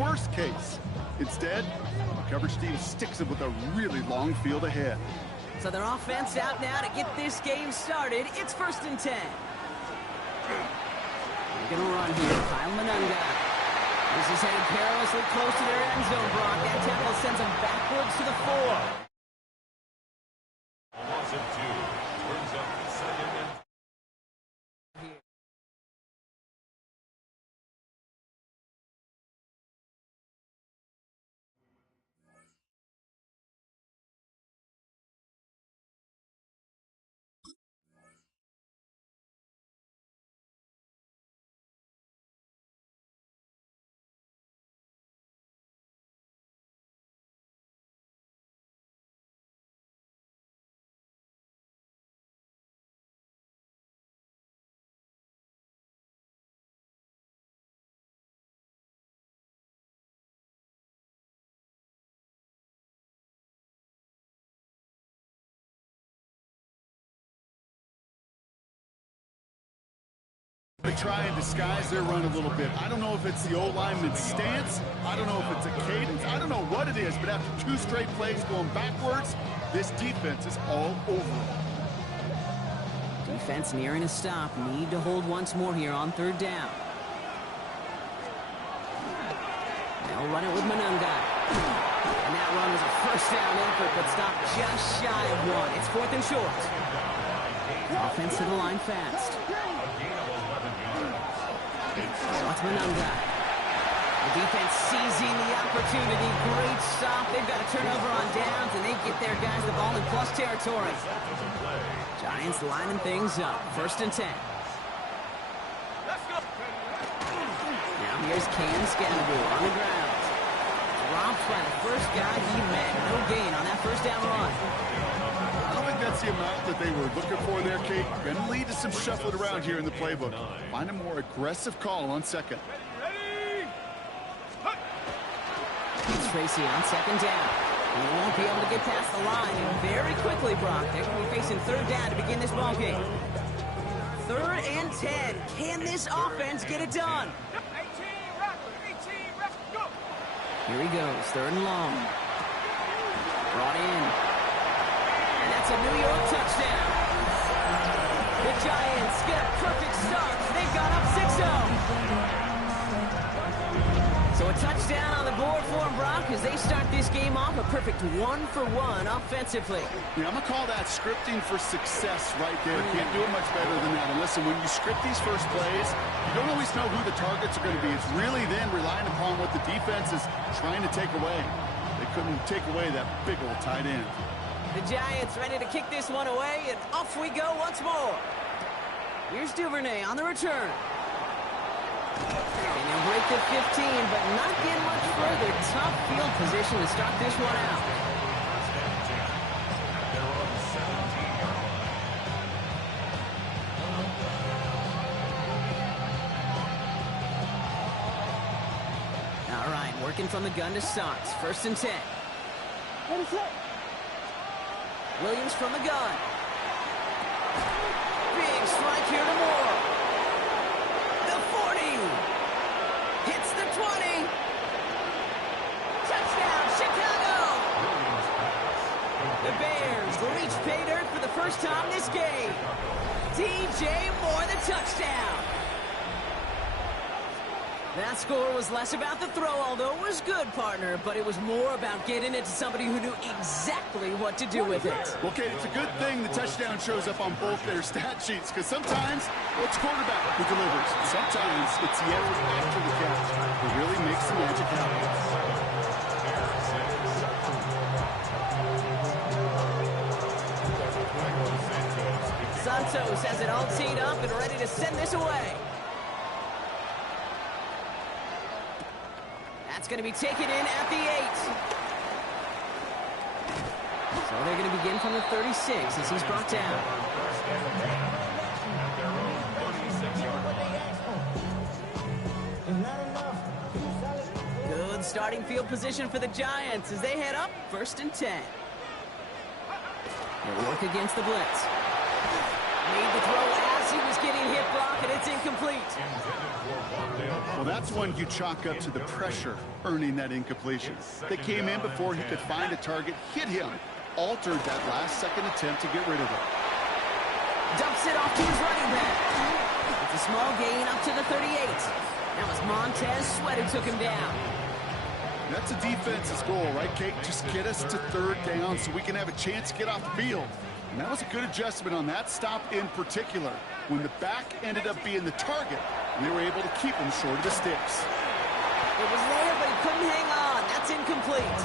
Worst case. Instead, the coverage team sticks it with a really long field ahead. So their offense out now to get this game started. It's 1st and 10. They're going to run here. Kyle Manunga. This is headed perilously close to their end zone, Brock. That tackle sends them backwards to the 4. Loss of 2. Turns up the 2nd and... They try and disguise their run a little bit. I don't know if it's the O-lineman's stance. I don't know if it's a cadence. I don't know what it is, but after 2 straight plays going backwards, this defense is all over it. Defense nearing a stop. Need to hold once more here on 3rd down. They'll run it with Manunga. And that run was a 1st down effort, but stopped just shy of 1. It's 4th and short. Offense to the line fast. So it's Manunga. The defense seizing the opportunity. Great stop. They've got a turnover on downs, and they get their guys the ball in plus territory. Giants lining things up. 1st and 10. Now here's Cam Scannable on the ground. Dropped by the first guy he met. No gain on that 1st down run. I don't think that's the amount that they were looking for there, Kate. Going to lead to some shuffling around here in the playbook. Find a more aggressive call on 2nd. It's Tracy on 2nd down. He won't be able to get past the line, and very quickly, Brock, they're going to be facing 3rd down to begin this ball game. 3rd and 10. Can this offense get it done? Here he goes, 3rd and long. Brought in. And that's a New York touchdown. The Giants get a perfect start. They've got up 6-0. So a touchdown on the board for them, Brock, as they start this game off a perfect 1-for-1 offensively. Yeah, I'm going to call that scripting for success right there. Can't do it much better than that. And listen, when you script these first plays, you don't always know who the targets are going to be. It's really then relying upon what the defense is trying to take away. They couldn't take away that big old tight end. The Giants ready to kick this one away, and off we go once more. Here's Duvernay on the return. And he'll break the 15, but not get much further. Tough field position to start this one out. All right, working from the gun to start. 1st and 10. Williams from the gun. Big strike here to Moore. The 40. Hits the 20. Touchdown, Chicago. The Bears reach pay dirt for the first time this game. DJ Moore, the touchdown. That score was less about the throw, although it was good, partner, but it was more about getting it to somebody who knew exactly what to do with it. Okay, it's a good thing the touchdown shows up on both their stat sheets, because sometimes it's quarterback who delivers. Sometimes it's the effort after the catch who really makes the magic happen. Santos has it all teed up and ready to send this away. That's going to be taken in at the 8. So they're going to begin from the 36 as he's brought down. Good starting field position for the Giants as they head up 1st and 10. They'll work against the blitz. Made the throw as He was getting hit block, and it's incomplete. Well, that's one you chalk up to the pressure earning that incompletion. They came in before he could find a target, hit him, altered that last-second attempt to get rid of it. Dumps it off to his running back. It's a small gain up to the 38. That was Montez Sweat who took him down. That's a defense's goal, right, Kate? Just get us to third down so we can have a chance to get off the field. And that was a good adjustment on that stop in particular. When the back ended up being the target, they were able to keep him short of the sticks. It was there, but he couldn't hang on. That's incomplete.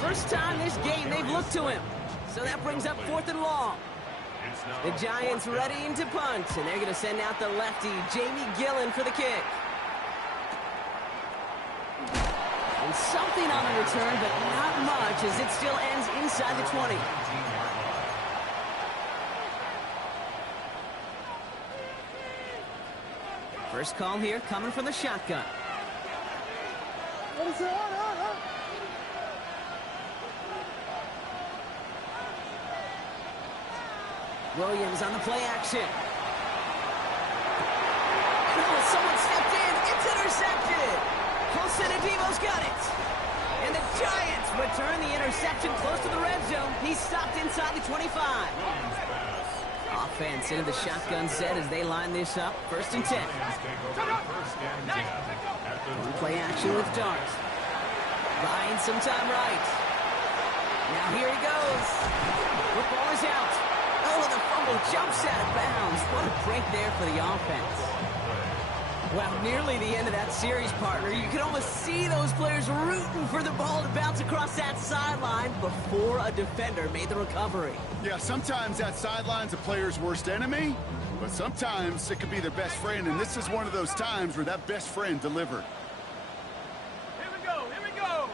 First time this game they've looked to him. So that brings up 4th and long. The Giants ready to punt, and they're going to send out the lefty, Jamie Gillen, for the kick. And something on the return, but not much, as it still ends inside the 20. First call here coming from the shotgun. Williams on the play action. And someone stepped in. It's intercepted. Colson Adivo's got it. And the Giants return the interception close to the red zone. He's stopped inside the 25. Offense into the shotgun set as they line this up. 1st and 10. Play action with Dart. Buying some time right. Now here he goes. Football is out. Oh, and the fumble jumps out of bounds. What a break there for the offense. Well, nearly the end of that series, partner. You can almost see those players rooting for the ball to bounce across that sideline before a defender made the recovery. Yeah, sometimes that sideline's a player's worst enemy, but sometimes it could be their best friend, and this is one of those times where that best friend delivered. Here we go, here we go.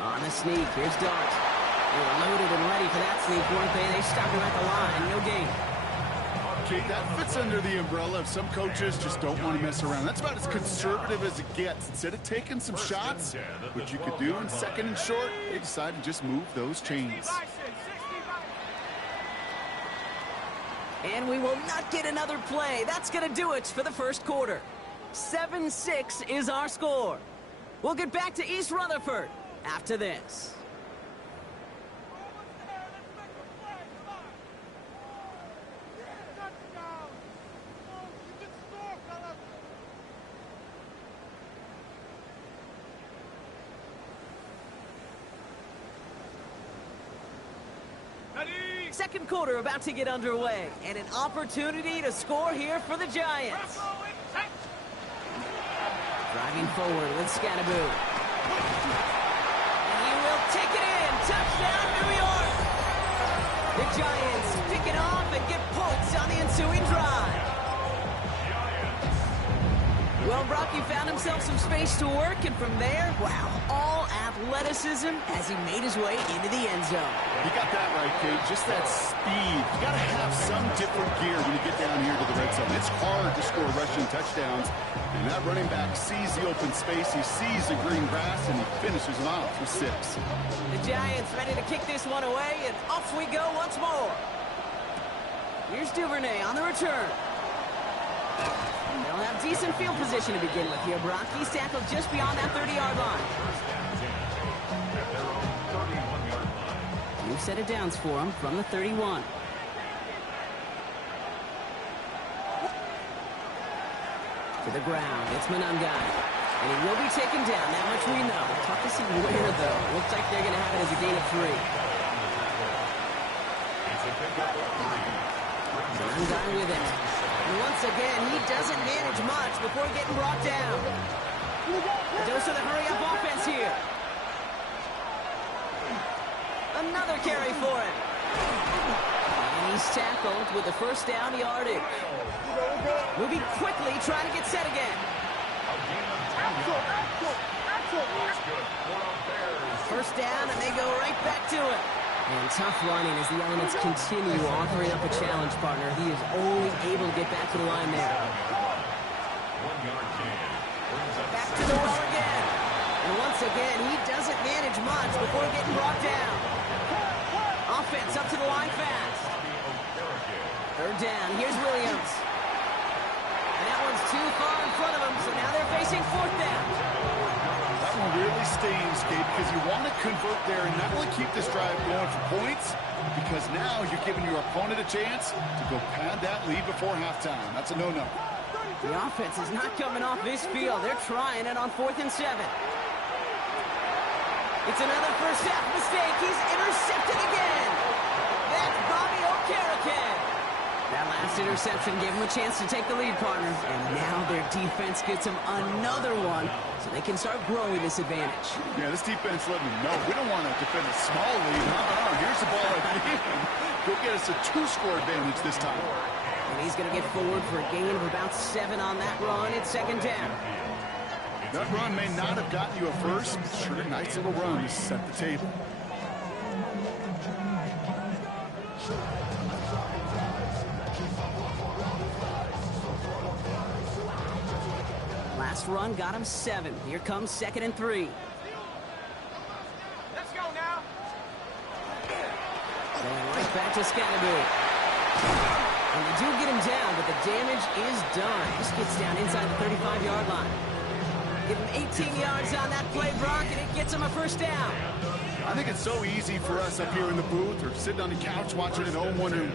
On the sneak, here's Dart. They were loaded and ready for that sneak, weren't they? They stopped him at the line, no gain. Okay, that fits under the umbrella of some coaches just don't want to mess around. That's about as conservative as it gets. Instead of taking some shots, which you could do in 2nd and short, they decided to just move those chains. And we will not get another play. That's going to do it for the first quarter. 7-6 is our score. We'll get back to East Rutherford after this. Second quarter about to get underway, and an opportunity to score here for the Giants. Driving forward with Scannaboo. And he will take it in. Touchdown, New York. The Giants pick it off and get points on the ensuing drive. Well, Rocky found himself some space to work, and from there, wow, all athleticism as he made his way into the end zone. You got that right, Kate. Just that speed. You got to have some different gear when you get down here to the red zone. It's hard to score rushing touchdowns, and that running back sees the open space, he sees the green grass, and he finishes them off with 6. The Giants ready to kick this one away, and off we go once more. Here's Duvernay on the return. They'll have decent field position to begin with here, Brock. He's tackled just beyond that 30-yard line. New set of downs for him from the 31. To the ground, it's Manungai. And he will be taken down, that much we know. Tough to see where, though. Looks like they're going to have it as a gain of 3. Manungai with it. And once again, he doesn't manage much before getting brought down. A dose of the hurry-up offense here. Another carry for him. And he's tackled with the first down yardage. Moving quickly, trying to get set again. First down, and they go right back to it. And tough running as the elements continue offering up a challenge, partner. He is only able to get back to the line there. Back to the well again. And once again, he doesn't manage much before getting brought down. Offense up to the line fast. Third down. Here's Williams. And that one's too far in front of him, so now they're facing fourth down. That one really stings, Gabe, because you want to convert there and not only keep this drive going for points, because now you're giving your opponent a chance to go pad that lead before halftime. That's a no-no. The offense is not coming off this field. They're trying it on 4th and 7. It's another first half mistake. He's intercepted again. That's Bobby Okereke. That last interception gave him a chance to take the lead, partner. And now their defense gets them another one, so they can start growing this advantage. Yeah, this defense letting them know we don't want to defend a small lead. Here's the ball at the end. Go get us a 2-score advantage this time. And he's going to get forward for a gain of about 7 on that run. It's second down. That run may not have gotten you a first. Sure, nice little run to set the table. Last run got him 7. Here comes 2nd and 3. Let's go now. Going right back to Scatterby. And they do get him down, but the damage is done. Just gets down inside the 35-yard line. Give him 18 yards on that play, Brock, and it gets him a first down. I think it's so easy for us up here in the booth or sitting on the couch watching at home wondering,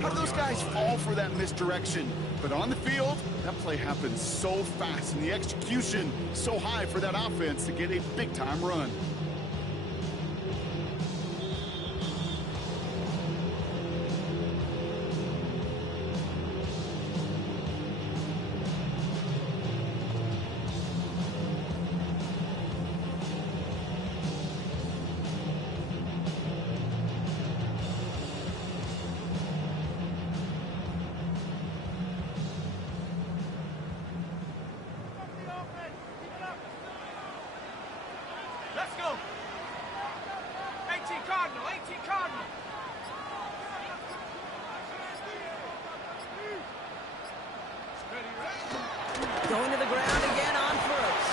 how do those guys fall for that misdirection? But on the field, that play happens so fast, and the execution so high for that offense to get a big-time run. Let's go. 18 Cardinal, 18 Cardinal. Going to the ground again on first.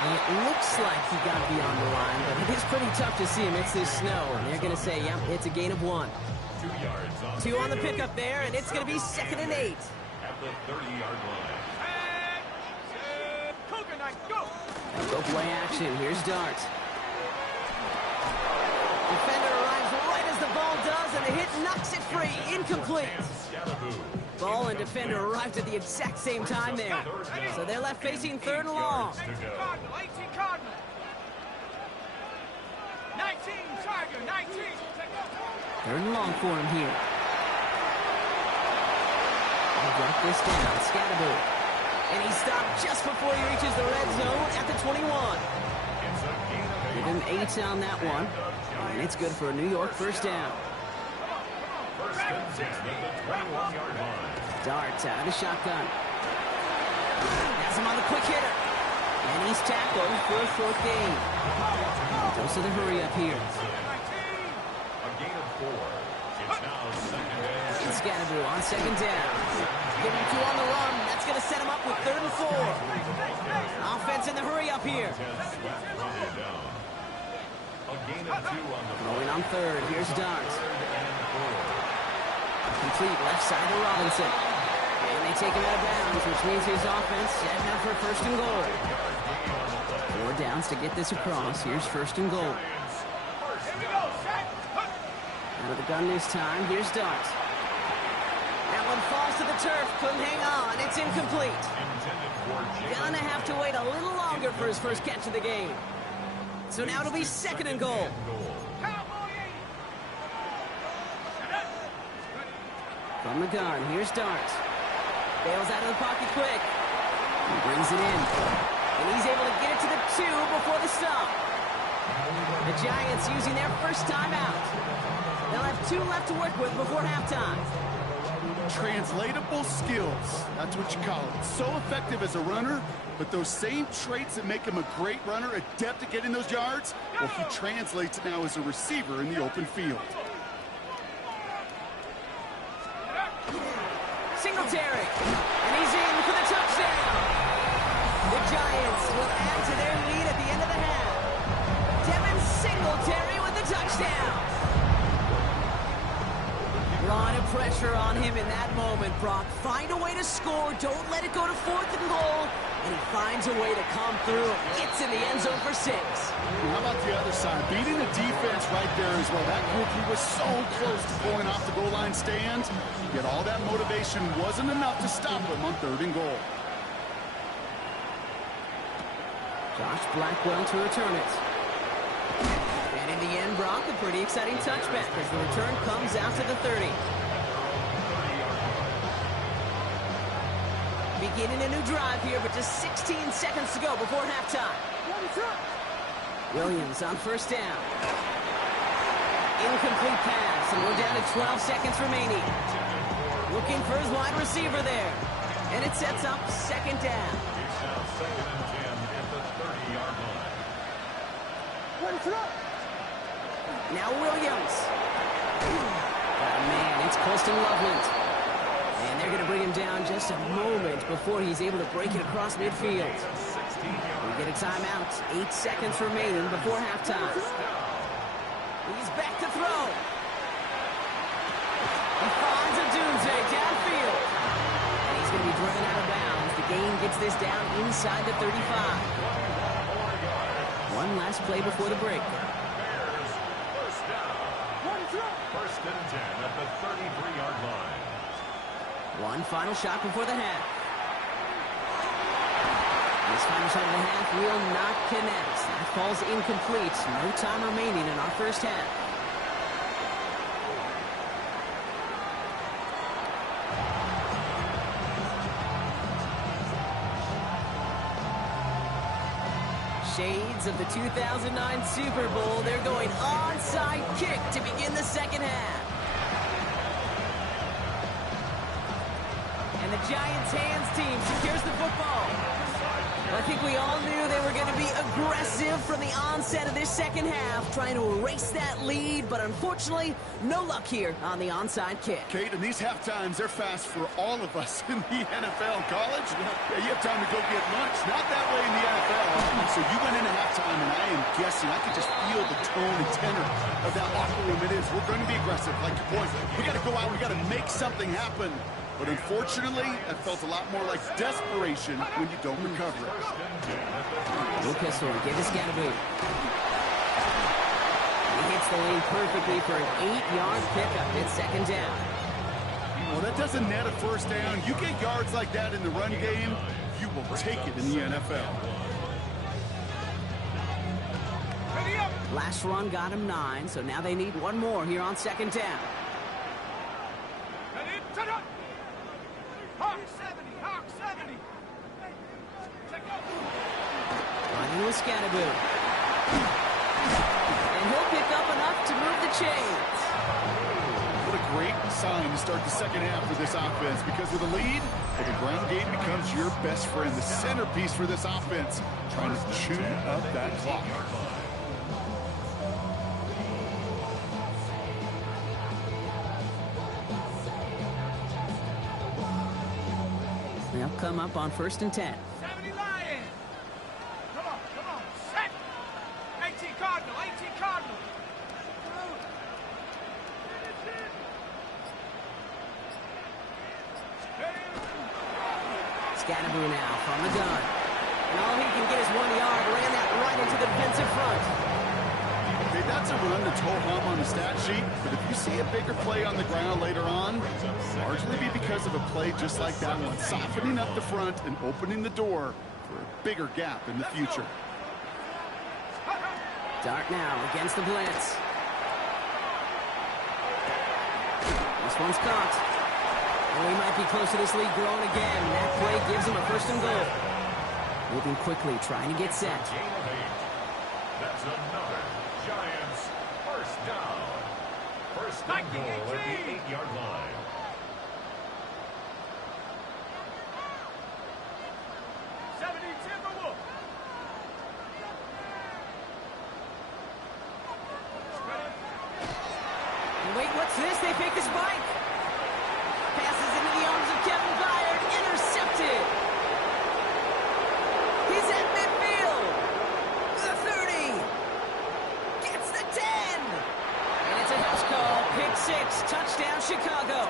And it looks like he got beyond the line, but it is pretty tough to see amidst this snow. And they're going to say, yep, it's a gain of 1. 2 on the pickup there, and it's going to be 2nd and 8. At the 30-yard line. Cougar Knight, go. Go play action. Here's Dart. Defender arrives right as the ball does, and the hit knocks it free. Incomplete. Ball and defender arrived at the exact same time there. So they're left facing 3rd and long. 18 Cardinal, 18 Cardinal. 19 Tiger, 19. 3rd and long for him here. They'll drop this down. Scatterby. And he stopped just before he reaches the red zone at the 21. Give him 8 on that one. And it's good for a New York first down. First and 6 at the 21-yard line. Dart out of the shotgun. Has him on the quick hitter. And he's tackled for a 4th gain. Goes to the hurry up here. A gain of 4. It's now 2nd and And Scatterby on 2nd down. Give him 2 on the run. That's going to set him up with 3rd and 4. Offense in the hurry up here. a gain of 2 on the play. Going on 3rd. Here's Dart. Complete left side to Robinson. And they take him out of bounds, which means his offense set now for 1st and goal. 4 downs to get this across. Here's 1st and goal. Out of the gun this time. Here's Dart. That one falls to the turf. Couldn't hang on. It's incomplete. Gonna have to wait a little longer for his first catch of the game. So now it'll be 2nd and goal. From the gun, here's Dart. Bails out of the pocket quick. He brings it in. And he's able to get it to the 2 before the stop. The Giants using their first timeout. They'll have 2 left to work with before halftime. Translatable skills. That's what you call it. So effective as a runner, but those same traits that make him a great runner, adept at getting those yards, well, he translates it now as a receiver in the open field. Singletary. And he's in for the touchdown. The Giants will add to their lead at the end of the half. Devin Singletary with the touchdown. Line of pressure. pressure on him in that moment, Brock. Find a way to score. Don't let it go to 4th and goal. And he finds a way to come through and gets in the end zone for 6. How about the other side? Beating the defense right there as well. That group, he was so close to pulling off the goal line stand. Yet all that motivation wasn't enough to stop him on 3rd and goal. Josh Blackwell to return it. And in the end, Brock, a pretty exciting touchback as the return comes out to the 30. Beginning a new drive here, but just 16 seconds to go before halftime. Williams on 1st down. Incomplete pass, and we're down to 12 seconds remaining. Looking for his wide receiver there. And it sets up 2nd down. It's now 2nd and 10 at the 30-yard line. Now Williams. Oh, man, it's Colston Loveland. And they're going to bring him down just a moment before he's able to break it across midfield. We get a timeout. 8 seconds remaining before halftime. He's back to throw. He finds a doomsday downfield. And he's going to be driven out of bounds. The gain gets this down inside the 35. One last play before the break. Bears, 1st down. 1st and 10 at the 33-yard line. One final shot before the half. This final shot of the half will not connect. That falls incomplete. No time remaining in our 1st half. Shades of the 2009 Super Bowl. They're going onside kick to begin the 2nd half. And the Giants' hands team secures the football. I think we all knew they were going to be aggressive from the onset of this 2nd half, trying to erase that lead, but unfortunately, no luck here on the onside kick. Kate, and these half times, they're fast for all of us in the NFL. College, yeah, you have time to go get lunch. Not that way in the NFL. So you went into halftime, and I am guessing, I could just feel the tone and tenor of that locker room. It is, we're going to be aggressive, like your point. We got to go out, we got to make something happen. But unfortunately, that felt a lot more like desperation when you don't recover it. No pistol to give to Scatterby. He hits the lane perfectly for an 8-yard pickup. It's 2nd down. Well, that doesn't net a 1st down. You get yards like that in the run game, you will take it in the NFL. Last run got him 9, so now they need one more here on 2nd down. Running with Scatterby. And he'll pick up enough to move the chains. What a great sign to start the 2nd half for this offense, because with a lead, well, the ground game becomes your best friend, the centerpiece for this offense, trying to chew up that clock. They'll come up on 1st and 10. 70 Lions. Come on, set. 18 Cardinal, 18 Cardinal. Scatterby now from the gun. And all he can get is 1 yard. Ran that right into the defensive front. Okay, that's a run that's ho-hum on the stat sheet, but if you see a bigger play on the ground later on, largely be because of a play just like that one, softening up the front and opening the door for a bigger gap in the future. Dart now against the blitz. This one's caught. Oh, he might be close to this lead growing again. That play gives him a 1st and goal. Moving quickly, trying to get set. That's another Giants 1st down. 1st and goal at the 8-yard line. Wait, what's this? They pick the spike. Passes into the arms of Kevin Byard. Intercepted. He's at midfield. The 30. Gets the 10. And it's a house call. Pick 6. Touchdown, Chicago.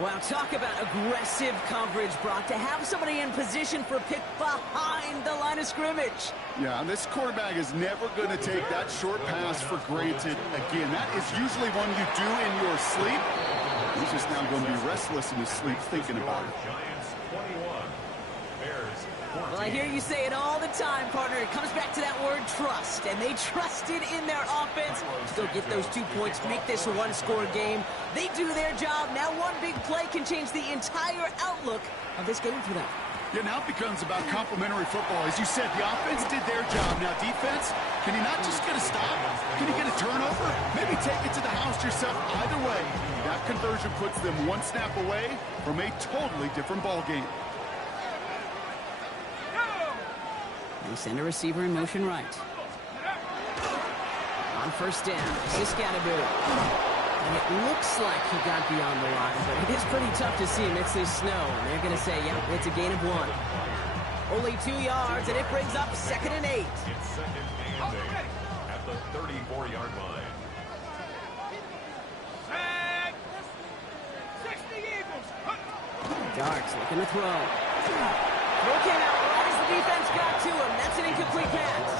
Well, talk about aggressive coverage, Brock, to have somebody in position for a pick behind the line of scrimmage. Yeah, this quarterback is never going to take that short pass for granted again. That is usually one you do in your sleep. He's just now going to be restless in his sleep thinking about it. Giants 21, Bears 14. Well, I hear you say it all the time, partner. It comes back to that word trust, and they trusted in their offense to go get those 2 points, make this a one-score game. They do their job. Now one big play can change the entire outlook of this game for them. Yeah, now it becomes about complementary football. As you said, the offense did their job. Now defense, can he not just get a stop? Can he get a turnover? Maybe take it to the house yourself. Either way, that conversion puts them one snap away from a totally different ball game. They send a receiver in motion right. On first down, Siskadaboo. And it looks like he got beyond the line, but it is pretty tough to see amidst this snow. And they're going to say, yeah, it's a gain of 1. Only 2 yards, and it brings up 2nd and 8. It's 2nd and 8 at the 34-yard line. Set. 60 Eagles. Darks looking to throw. Throw came out right as the defense got to him. That's an incomplete pass.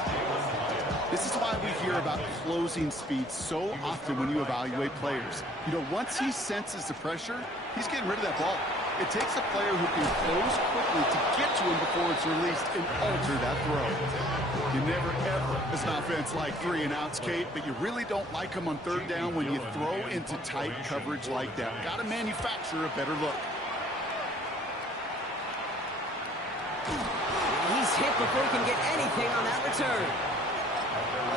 This is why we hear about closing speed so often when you evaluate players. You know, once he senses the pressure, he's getting rid of that ball. It takes a player who can close quickly to get to him before it's released and alter that throw. You never ever, as an offense, like 3 and outs, Kate, but you really don't like them on 3rd down when you throw into tight coverage like that. Got to manufacture a better look. He's hit before he can get anything on that return.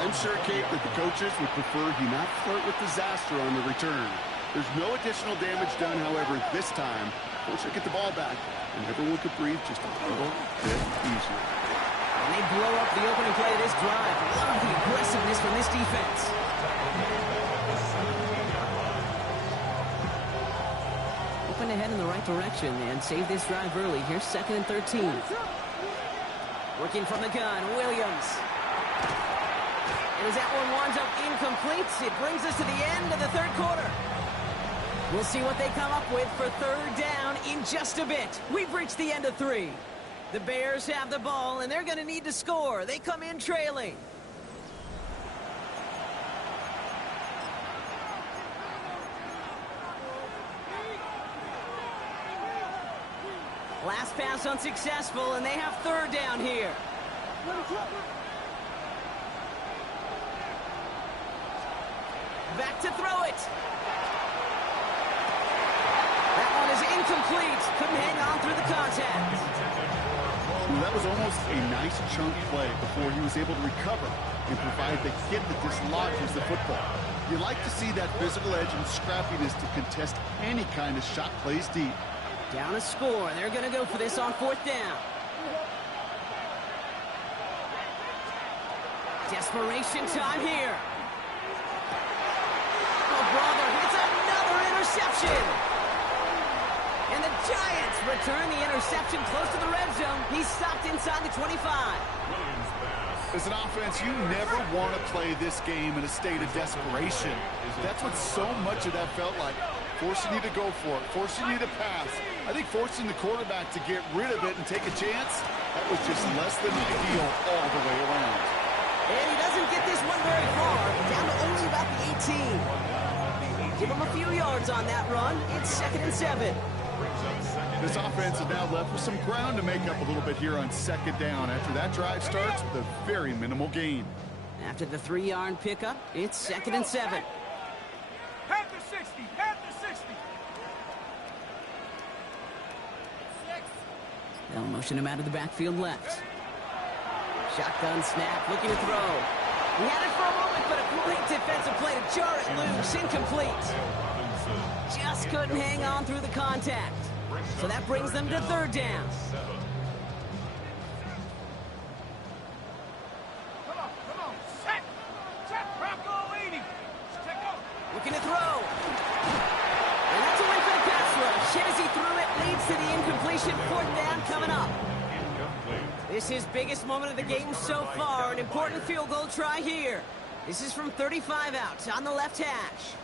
I'm sure, Kate, that the coaches would prefer he not flirt with disaster on the return. There's no additional damage done, however, this time. Force get the ball back, and everyone could breathe just a little bit easier. And they blow up the opening play of this drive. Love the aggressiveness from this defense. Open ahead in the right direction and save this drive early. Here's 2nd and 13. Working from the gun, Williams. And as that one winds up incomplete, it brings us to the end of the 3rd quarter. We'll see what they come up with for 3rd down in just a bit. We've reached the end of 3. The Bears have the ball, and they're going to need to score. They come in trailing. Last pass unsuccessful, and they have 3rd down here. Back to throw it. That one is incomplete. Couldn't hang on through the contact. Well, that was almost a nice chunk play before he was able to recover and provide the hit that dislodges the football. You like to see that physical edge and scrappiness to contest any kind of shot plays deep. Down a score. They're going to go for this on 4th down. Desperation time here. Oh, brother, it's another interception. And the Giants return the interception close to the red zone. He's stopped inside the 25. As an offense, you never want to play this game in a state of desperation. That's what so much of that felt like. Forcing you to go for it, forcing you to pass. I think forcing the quarterback to get rid of it and take a chance, that was just less than ideal all the way around. And he doesn't get this one very far, down to only about the 18. Give him a few yards on that run. It's 2nd and 7. This offense is now left with some ground to make up a little bit here on 2nd down after that drive starts with a very minimal gain. After the 3-yard pickup, it's 2nd and 7. Head to 60. Head to 60. They'll motion him out of the backfield left. Shotgun snap, looking to throw. He had it for a moment, but a great defensive play to jar it loose. Incomplete. Just couldn't hang on through the contact. So that brings them to 3rd down. Come on. Set. Bronco 80. Check out. Looking to throw. And that's a win for the pass rush. Hit as he threw it, leads to the incompletion. 4th down coming up. This is biggest moment of the game so far. An important field goal try here. This is from 35 out on the left hash.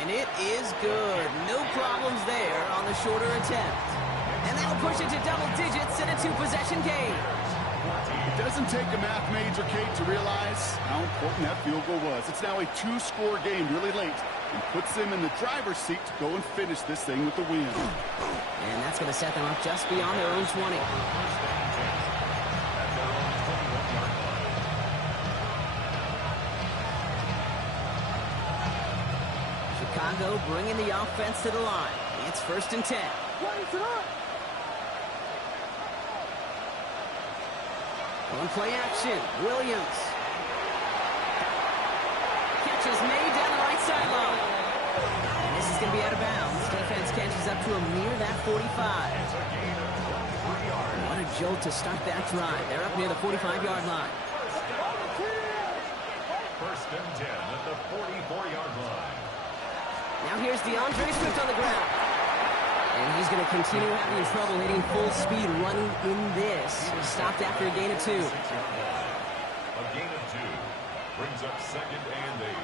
And it is good. No problems there on the shorter attempt. And that'll push it to double digits in a two-possession game. It doesn't take a math major, Kate, to realize how important that field goal was. It's now a two-score game really late and puts them in the driver's seat to go and finish this thing with the win. And that's going to set them up just beyond their own 20. Chicago bringing the offense to the line. It's 1st and 10. On play action, Williams. Catch is made down the right sideline. And this is going to be out of bounds. Defense catches up to a near that 45. What a jolt to start that drive. They're up near the 45-yard line. 1st and 10 at the 44-yard line. Now here's DeAndre Swift on the ground. And he's going to continue having trouble hitting full speed running in this. Stopped after a gain of 2. A gain of 2 brings up 2nd and 8.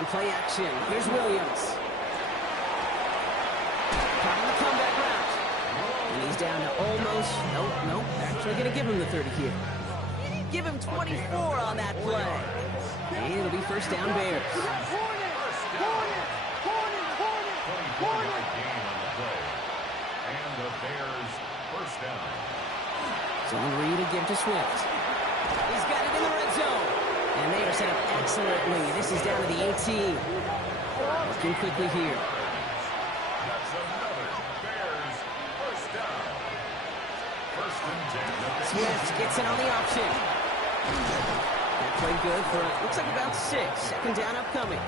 On play action, here's Williams. Caught on the comeback route. And he's down to almost, nope, actually going to give him the 30 here. Give him 24 on that play. And it'll be 1st down Bears. 24-yard gain on the play. And the Bears 1st down. Zone read to give to Swift. He's got it in the red zone. And they are set up excellently. This is down to the 18. Looking quickly here. That's another Bears 1st down. 1st and 10. Swift gets it on the option. That played good for, looks like about 6. 2nd down upcoming.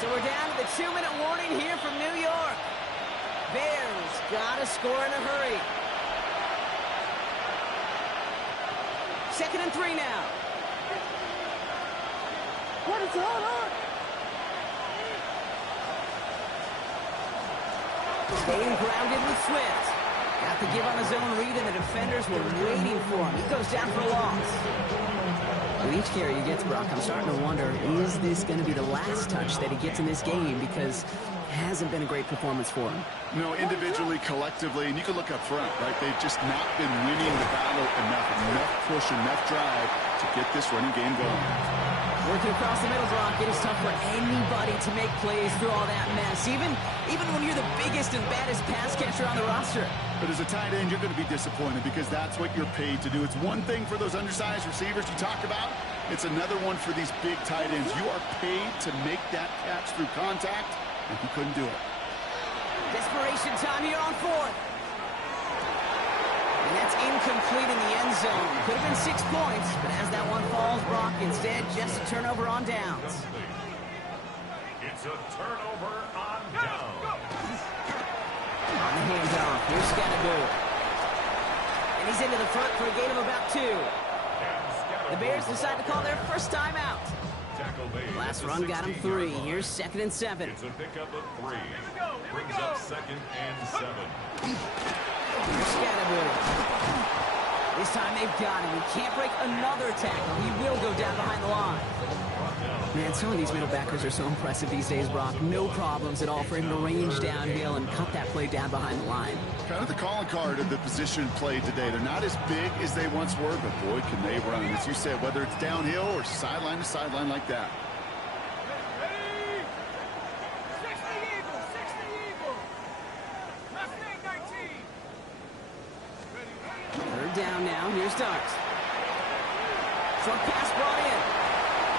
So we're down to the 2-minute warning here from New York. Bears got to score in a hurry. 2nd and 3 now. What is going on? Staying grounded with Swift. Got the give on his own read, and the defenders were waiting for him. He goes down for a loss. With each carry he gets, Brock, I'm starting to wonder, is this going to be the last touch that he gets in this game? Because it hasn't been a great performance for him. No, individually, collectively, and you can look up front, right? They've just not been winning the battle enough push, enough drive to get this running game going. Working across the middle, Brock, it is tough for anybody to make plays through all that mess, even when you're the biggest and baddest pass catcher on the roster. But as a tight end, you're going to be disappointed because that's what you're paid to do. It's one thing for those undersized receivers you talk about. It's another one for these big tight ends. You are paid to make that catch through contact, and he couldn't do it. Desperation time here on 4th. And that's incomplete in the end zone. Could have been 6 points, but as that one falls, Brock, instead, just a turnover on downs. It's a turnover on downs. On the handoff, here's Scattergood. And he's into the front for a gain of about 2. The Bears decide to call their first timeout. Last run got him 3. Here's 2nd and 7. It's a pickup of 3. Brings up 2nd and 7. Here's Scattergood. This time they've got him. He can't break another tackle. He will go down behind the line. Man, some of these middle backers are so impressive these days, Brock. No problems at all for him to range downhill and cut that play down behind the line. Kind of the calling card of the position played today. They're not as big as they once were, but boy, can they run. As you said, whether it's downhill or sideline to sideline like that. Ready? 60 Eagles, 60 Eagles. Left leg 19. Third down now. Here's Dart. Short pass brought in.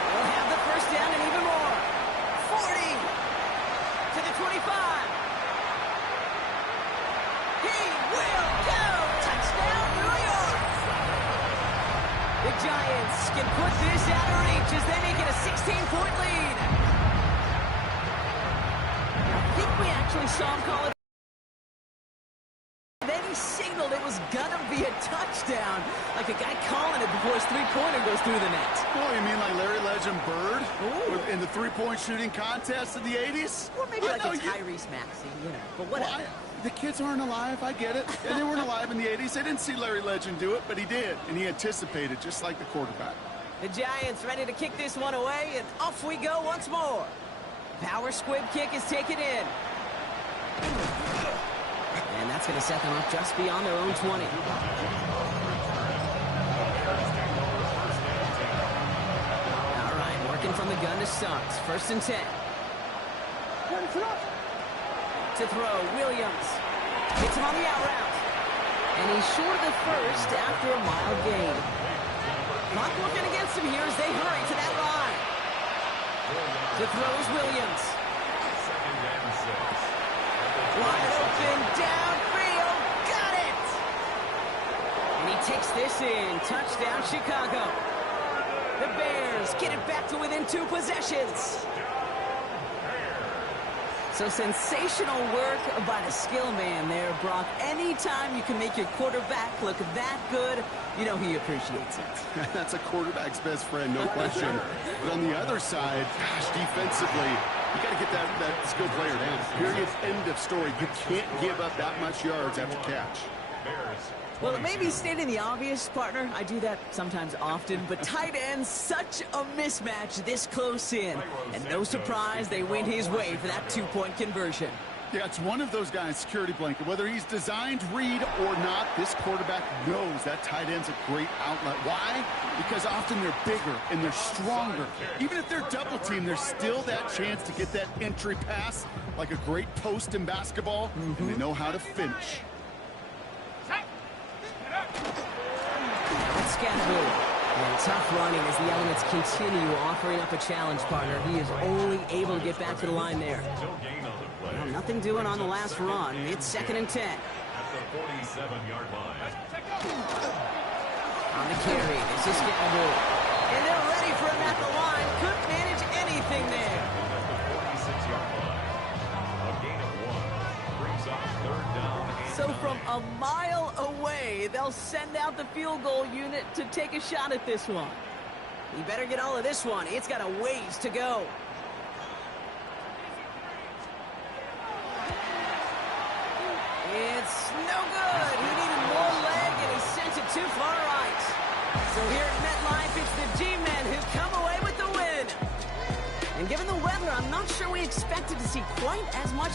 They'll have the first down and even more. 40 to the 25. He will go. Touchdown, New York. The Giants can put this out of reach as they make it a 16-point lead. I think we actually saw him call it. Then he signaled it was gonna be a touchdown, like a guy calling it before his three-pointer goes through the net. Oh, you mean like Larry Legend Bird in the three-point shooting contest in the 80s? Or maybe like a Tyrese Maxey, you know, but whatever. Well, The kids aren't alive, I get it. And they weren't alive in the 80s. They didn't see Larry Legend do it, but he did. And he anticipated, just like the quarterback. The Giants ready to kick this one away, and off we go once more. Power squib kick is taken in. And that's going to set them up just beyond their own 20. All right, working from the gun to start. 1st and 10. To throw, Williams. Hits him on the out route. And he's short of the first after a mile gain. Clock working against him here as they hurry to that line. To throw is Williams. Wide open, downfield, got it! And he takes this in. Touchdown, Chicago. The Bears get it back to within 2 possessions. So sensational work by the skill man there, Brock. Anytime you can make your quarterback look that good, you know he appreciates it. That's a quarterback's best friend, no question. But on the other side, gosh, defensively, you got to get that skill player down. Period, end of story. You can't give up that much yards after catch. Well, it may be stating the obvious, partner. I do that sometimes often, but tight ends, such a mismatch this close in. And no surprise, they went his way for that 2-point conversion. Yeah, it's one of those guys, security blanket. Whether he's designed read or not, this quarterback knows that tight end's a great outlet. Why? Because often they're bigger and they're stronger. Even if they're double teamed, there's still that chance to get that entry pass like a great post in basketball, and they know how to finish. Let's get moved. And tough running as the elements continue offering up a challenge, partner. He is only able to get back to the line there. Well, nothing doing on the last run. It's 2nd and 10. At the 47-yard line. On the carry, this is Scatterbull. And they're ready for him at the line. Couldn't manage anything there. At the 46-yard line. A gain of 1. Brings up 3rd down. So from a mile away, they'll send out the field goal unit to take a shot at this one. You better get all of this one. It's got a ways to go. It's no good. He needed more leg, and he sent it too far right. So here at MetLife, it's the G-men who come away with the win. And given the weather, I'm not sure we expected to see quite as much